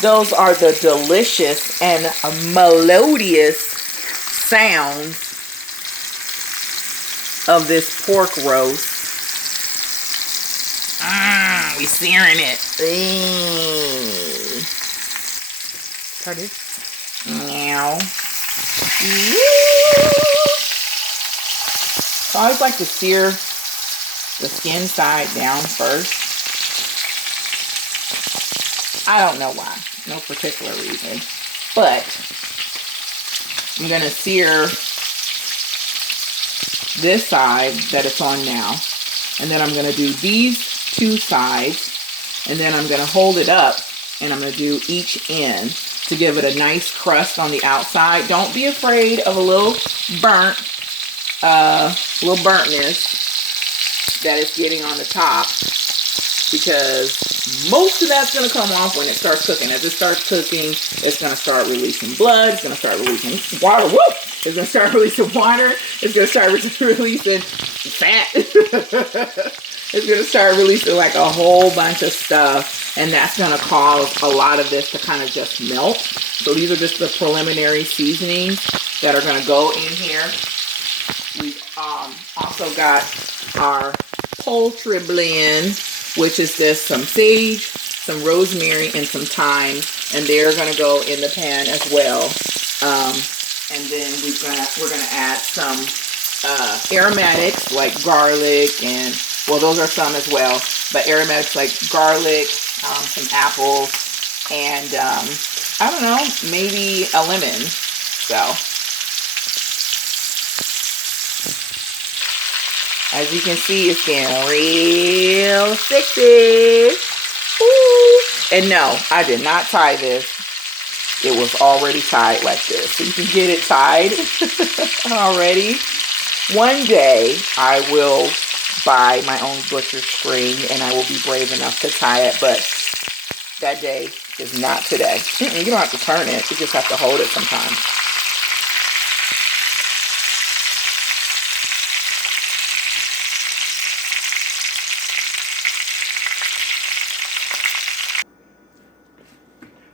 Those are the delicious and melodious sounds of this pork roast. We searing it. Try this. Meow. So I always like to sear the skin side down first. I don't know why. No particular reason. But I'm going to sear this side that it's on now. And then I'm going to do these two sides. And then I'm going to hold it up. And I'm going to do each end to give it a nice crust on the outside. Don't be afraid of a little burntness that it's getting on the top, because most of that's going to come off when it starts cooking. As it starts cooking, it's going to start releasing blood. It's going to start releasing water. Woo! It's going to start releasing water. It's going to start releasing fat. It's going to start releasing like a whole bunch of stuff. And that's going to cause a lot of this to kind of just melt. So these are just the preliminary seasonings that are going to go in here. We've also got our poultry blend, which is just some sage, some rosemary, and some thyme, and they're gonna go in the pan as well. And then we're gonna add some aromatics like garlic, and well, those are some as well, but aromatics like garlic, some apples, and I don't know, maybe a lemon. So as you can see, it's getting real sexy. Ooh. And no, I did not tie this. It was already tied like this. So you can get it tied already. One day, I will buy my own butcher string and I will be brave enough to tie it. But that day is not today. You don't have to turn it. You just have to hold it sometimes.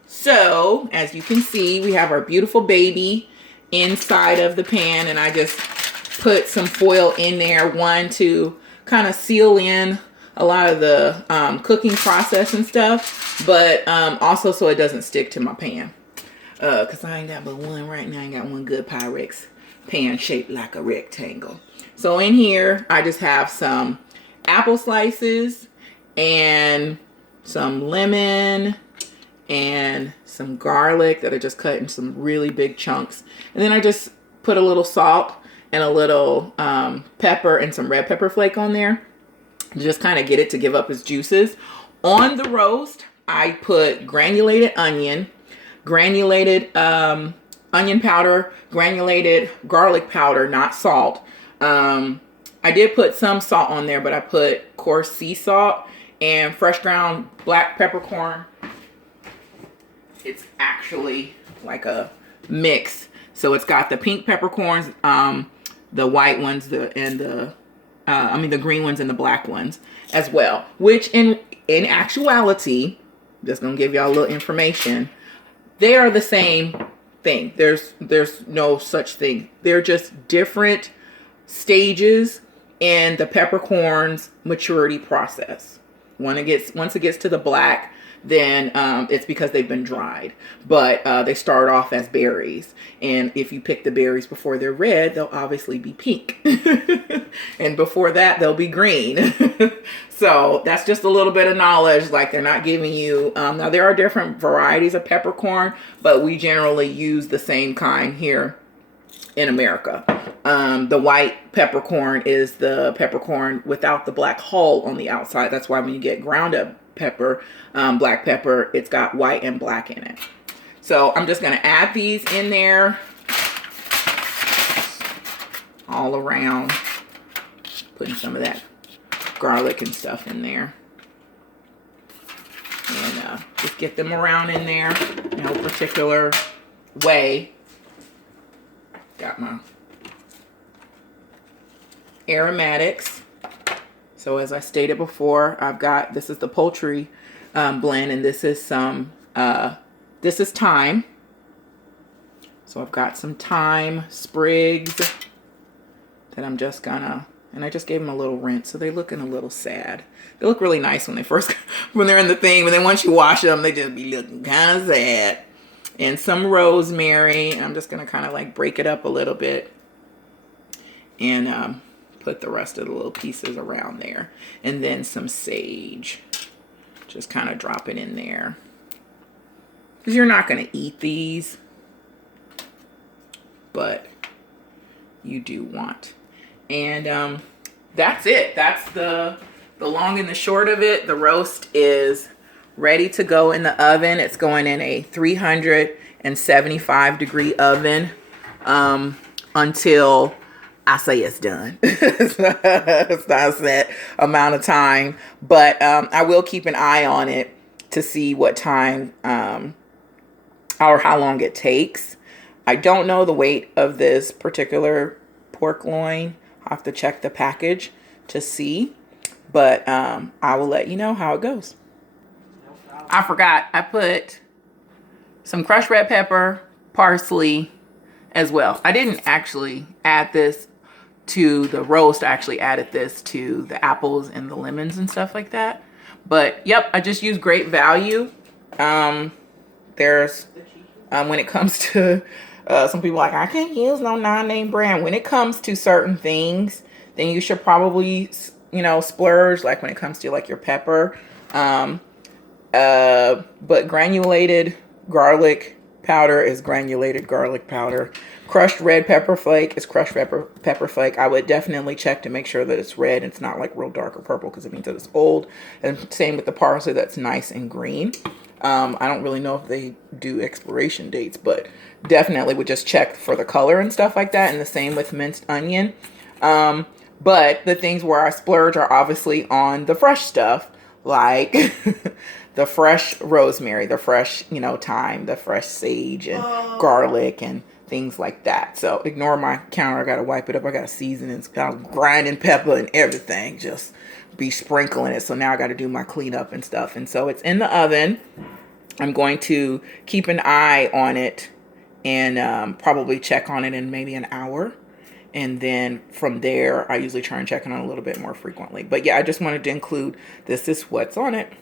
So, as you can see, we have our beautiful baby inside of the pan, and I just put some foil in there, one to kind of seal in a lot of the cooking process and stuff, but also so it doesn't stick to my pan. Because I ain't got but one right now. I ain't got one good Pyrex pan shaped like a rectangle. So in here, I just have some apple slices and some lemon and some garlic that I just cut in some really big chunks. And then I just put a little salt and a little pepper and some red pepper flake on there. Just kind of get it to give up its juices. On the roast, I put granulated onion, granulated onion powder, granulated garlic powder, not salt. I did put some salt on there, but I put coarse sea salt and fresh ground black peppercorn. It's actually like a mix. So it's got the pink peppercorns, the white ones, the green ones and the black ones as well. Which in actuality, just gonna give y'all a little information, they are the same thing. There's no such thing. They're just different stages in the peppercorn's maturity process. Once it gets to the black, then it's because they've been dried. But they start off as berries. And if you pick the berries before they're red, they'll obviously be pink. And before that, they'll be green. So that's just a little bit of knowledge. Like, they're not giving you... now, there are different varieties of peppercorn, but we generally use the same kind here in America. The white peppercorn is the peppercorn without the black hull on the outside. That's why when you get ground up pepper, black pepper, it's got white and black in it. So I'm just going to add these in there all around, putting some of that garlic and stuff in there, and just get them around in there, no particular way. Got my aromatics. So as I stated before, I've got, this is the poultry blend, and this is some this is thyme. So I've got some thyme sprigs that I'm just gonna, and I just gave them a little rinse, so they're looking a little sad. They look really nice when they first, when they're in the thing, but then once you wash them, they just be looking kind of sad. And some rosemary. I'm just gonna kind of like break it up a little bit and put the rest of the little pieces around there. And then some sage. Just kind of drop it in there. Because you're not gonna eat these, but you do want. And that's it. That's the long and the short of it. The roast is ready to go in the oven. It's going in a 375 degree oven until I say it's done. It's not a set amount of time, but I will keep an eye on it to see what time or how long it takes. I don't know the weight of this particular pork loin. I'll have to check the package to see, but I will let you know how it goes. I forgot, I put some crushed red pepper, parsley as well. I didn't actually add this to the roast. I actually added this to the apples and the lemons and stuff like that. But yep, I just use great value. There's, when it comes to, some people are like, I can't use no non-name brand. When it comes to certain things, then you should probably, you know, splurge, like when it comes to like your pepper. But granulated garlic powder is granulated garlic powder. Crushed red pepper flake is crushed pepper flake. I would definitely check to make sure that it's red and it's not like real dark or purple, because it means that it's old. And same with the parsley, that's nice and green. I don't really know if they do expiration dates, but definitely would just check for the color and stuff like that. And the same with minced onion. But the things where I splurge are obviously on the fresh stuff, like the fresh rosemary, the fresh, you know, thyme, the fresh sage and garlic and things like that. So ignore my counter. I got to wipe it up. I got to season it. It's got grinding pepper and everything. Just be sprinkling it. So now I got to do my cleanup and stuff. And so it's in the oven. I'm going to keep an eye on it and probably check on it in maybe an hour. And then from there, I usually try and check on it a little bit more frequently. But yeah, I just wanted to include this is what's on it.